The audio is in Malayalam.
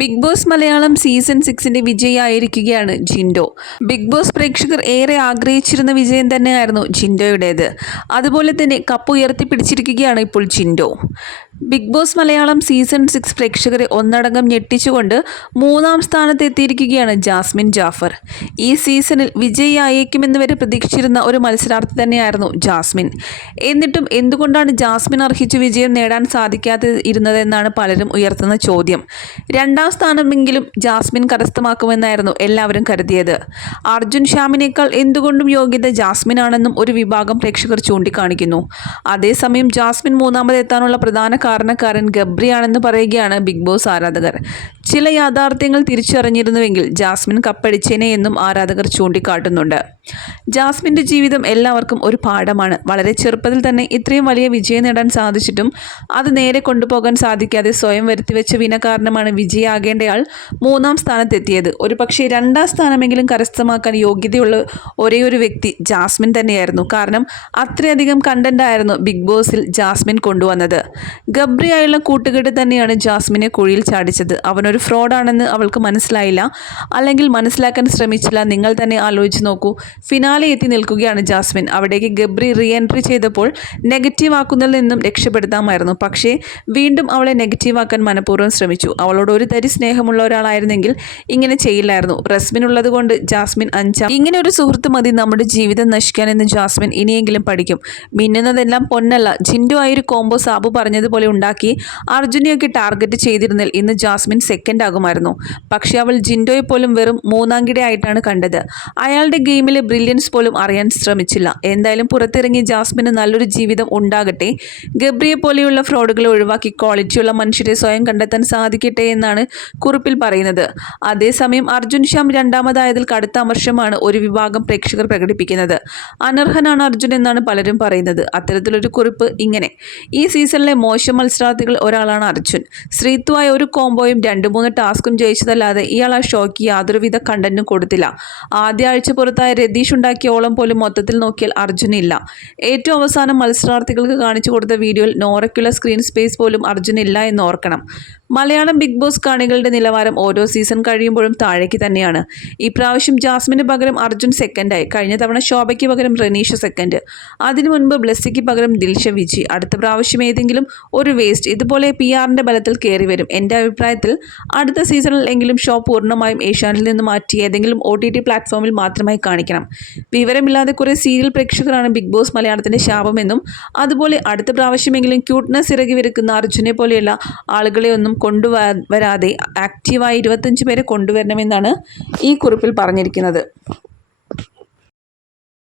ബിഗ് ബോസ് മലയാളം സീസൺ സിക്സിന്റെ വിജയിയായിരിക്കുകയാണ് ജിൻഡോ. ബിഗ് ബോസ് പ്രേക്ഷകർ ഏറെ ആഗ്രഹിച്ചിരുന്ന വിജയം തന്നെയായിരുന്നു ജിൻഡോയുടേത്. അതുപോലെ തന്നെ കപ്പ് ഉയർത്തിപ്പിടിച്ചിരിക്കുകയാണ് ഇപ്പോൾ Jinto. Bigg Boss Malayalam season six പ്രേക്ഷകരെ ഒന്നടങ്കം ഞെട്ടിച്ചുകൊണ്ട് മൂന്നാം സ്ഥാനത്ത് എത്തിയിരിക്കുകയാണ് ജാസ്മിൻ ജാഫർ. ഈ സീസണിൽ വിജയിയായേക്കുമെന്ന് വരെ പ്രതീക്ഷിച്ചിരുന്ന ഒരു മത്സരാർത്ഥി തന്നെയായിരുന്നു ജാസ്മിൻ. എന്നിട്ടും എന്തുകൊണ്ടാണ് ജാസ്മിൻ അർഹിച്ച വിജയം നേടാൻ സാധിക്കാതെ ഇരുന്നതെന്നാണ് പലരും ഉയർത്തുന്ന ചോദ്യം. രണ്ടാം സ്ഥാനമെങ്കിലും ജാസ്മിൻ കരസ്ഥമാക്കുമെന്നായിരുന്നു എല്ലാവരും കരുതിയത്. അർജുൻ ശ്യാമിനേക്കാൾ എന്തുകൊണ്ടും യോഗ്യത ജാസ്മിനാണെന്നും ഒരു വിഭാഗം പ്രേക്ഷകർ ചൂണ്ടിക്കാണിക്കുന്നു. അതേസമയം ജാസ്മിൻ മൂന്നാമതെത്താനുള്ള പ്രധാന കാരണക്കാരൻ ഗബ്രിയാണെന്ന് പറയുകയാണ് ബിഗ് ബോസ് ആരാധകർ. ചില യാഥാർത്ഥ്യങ്ങൾ തിരിച്ചറിഞ്ഞിരുന്നുവെങ്കിൽ ജാസ്മിൻ കപ്പടിച്ചേനെ എന്നും ആരാധകർ ചൂണ്ടിക്കാട്ടുന്നുണ്ട്. ജാസ്മിന്റെ ജീവിതം എല്ലാവർക്കും ഒരു പാഠമാണ്. വളരെ ചെറുപ്പത്തിൽ തന്നെ ഇത്രയും വലിയ വിജയം നേടാൻ സാധിച്ചിട്ടും അത് നേരെ കൊണ്ടുപോകാൻ സാധിക്കാതെ സ്വയം വരുത്തിവെച്ച വിന കാരണമാണ് വിജയാകേണ്ടയാൾ മൂന്നാം സ്ഥാനത്തെത്തിയത്. ഒരു പക്ഷേ രണ്ടാം സ്ഥാനമെങ്കിലും കരസ്ഥമാക്കാൻ യോഗ്യതയുള്ള ഒരേ ഒരു വ്യക്തി ജാസ്മിൻ തന്നെയായിരുന്നു. കാരണം അത്രയധികം കണ്ടന്റ് ആയിരുന്നു ബിഗ് ബോസിൽ ജാസ്മിൻ കൊണ്ടുവന്നത്. ഗബ്രിയായുള്ള കൂട്ടുകെട്ട് തന്നെയാണ് ജാസ്മിനെ കുഴിയിൽ ചാടിച്ചത്. അവനൊരു ഫ്രോഡാണെന്ന് അവൾക്ക് മനസ്സിലായില്ല. അല്ലെങ്കിൽ മനസ്സിലാക്കാൻ ശ്രമിച്ചില്ല. നിങ്ങൾ തന്നെ ആലോചിച്ച് നോക്കൂ. ഫിനാലെ എത്തി നിൽക്കുകയാണ് ജാസ്മിൻ. അവിടേക്ക് ഗബ്രി റീ എൻട്രി ചെയ്തപ്പോൾ നെഗറ്റീവ് ആക്കുന്നതിൽ നിന്നും രക്ഷപ്പെടുത്താമായിരുന്നു. പക്ഷേ വീണ്ടും അവളെ നെഗറ്റീവ് ആക്കാൻ മനഃപൂർവം ശ്രമിച്ചു. അവളോട് ഒരു തരി സ്നേഹമുള്ള ഒരാളായിരുന്നെങ്കിൽ ഇങ്ങനെ ചെയ്യില്ലായിരുന്നു. റസ്മിൻ ഉള്ളത് കൊണ്ട് ജാസ്മിൻ അഞ്ചാം ഇങ്ങനെ ഒരു സുഹൃത്ത് മതി നമ്മുടെ ജീവിതം നശിക്കാൻ എന്ന് ജാസ്മിൻ ഇനിയെങ്കിലും പഠിക്കും. മിന്നുന്നതെല്ലാം പൊന്നല്ല. ജിൻഡു ആയൊരു കോംബോ സാബു പറഞ്ഞതുപോലെ ഉണ്ടാക്കി അർജുനെയൊക്കെ ടാർഗറ്റ് ചെയ്തിരുന്നിൽ ഇന്ന് ജാസ്മിൻ സെക്കൻഡ് ആകുമായിരുന്നു. പക്ഷേ അവൾ ജിൻഡോയെ പോലും വെറും മൂന്നാംകിട ആയിട്ടാണ് കണ്ടത്. അയാളുടെ ഗെയിമിലെ ബ്രില്യൻസ് പോലും അറിയാൻ ശ്രമിച്ചില്ല. എന്തായാലും പുറത്തിറങ്ങി ജാസ്മിന് നല്ലൊരു ജീവിതം ഉണ്ടാകട്ടെ. ഗബ്രിയെ പോലെയുള്ള ഫ്രോഡുകളെ ഒഴിവാക്കി ക്വാളിറ്റിയുള്ള മനുഷ്യരെ സ്വയം കണ്ടെത്താൻ സാധിക്കട്ടെ എന്നാണ് കുറിപ്പിൽ പറയുന്നത്. അതേസമയം അർജുൻ ശ്യാം രണ്ടാമതായതിൽ കടുത്ത അമർഷമാണ് ഒരു വിഭാഗം പ്രേക്ഷകർ പ്രകടിപ്പിക്കുന്നത്. അനർഹനാണ് അർജുൻ എന്നാണ് പലരും പറയുന്നത്. അത്തരത്തിലൊരു കുറിപ്പ് ഇങ്ങനെ. ഈ സീസണിലെ മോശം മത്സരാർത്ഥികൾ ഒരാളാണ് അർജുൻ. ശ്രീത്വായ ഒരു കോംബോയും രണ്ട് മൂന്ന് ടാസ്കും ജയിച്ചതല്ലാതെ ഇയാൾ ആ ഷോയ്ക്ക് യാതൊരുവിധ കണ്ടന്റും കൊടുത്തില്ല. ആദ്യ ആഴ്ച പുറത്തായ രതീഷ് ഉണ്ടാക്കിയ ഓളം പോലും മൊത്തത്തിൽ നോക്കിയാൽ അർജുൻ ഇല്ല. ഏറ്റവും അവസാനം മത്സരാർത്ഥികൾക്ക് കാണിച്ചു കൊടുത്ത വീഡിയോയിൽ നോറയ്ക്കുള്ള സ്ക്രീൻ സ്പേസ് പോലും അർജുൻ ഇല്ല എന്ന് ഓർക്കണം. മലയാളം ബിഗ് ബോസ് കാണികളുടെ നിലവാരം ഓരോ സീസൺ കഴിയുമ്പോഴും താഴേക്ക് തന്നെയാണ്. ഇപ്രാവശ്യം പ്രാവശ്യം ജാസ്മിന് പകരം അർജുൻ സെക്കൻഡായി. കഴിഞ്ഞ തവണ ശോഭയ്ക്ക് പകരം റനീഷ സെക്കൻഡ്. അതിനു മുൻപ് ബ്ലെസ്സിക്ക് പകരം ദിൽഷ വിജി. അടുത്ത പ്രാവശ്യം ഏതെങ്കിലും ഒരു വേസ്റ്റ്. ഇതുപോലെ പി ആറിന്റെ ബലത്തിൽ കയറി വരും. എന്റെ അഭിപ്രായത്തിൽ അടുത്ത സീസണിൽ എങ്കിലും ഷോ പൂർണമായും ഏഷ്യാനിൽ നിന്ന് മാറ്റി ഏതെങ്കിലും ഒ ടി ടി പ്ലാറ്റ്ഫോമിൽ മാത്രമായി കാണിക്കണം. വിവരമില്ലാതെ കുറേ സീരിയൽ പ്രേക്ഷകരാണ് ബിഗ് ബോസ് മലയാളത്തിന്റെ ശാപമെന്നും അതുപോലെ അടുത്ത പ്രാവശ്യമെങ്കിലും ക്യൂട്ട്നെസ് ഇറങ്ങി വരുക്കുന്ന അർജുനെ പോലെയുള്ള ആളുകളെ ഒന്നും കൊണ്ടുവരാതെ ആക്റ്റീവായി ഇരുപത്തഞ്ച് പേരെ കൊണ്ടുവരണമെന്നാണ് ഈ കുറിപ്പിൽ പറഞ്ഞിരിക്കുന്നത്.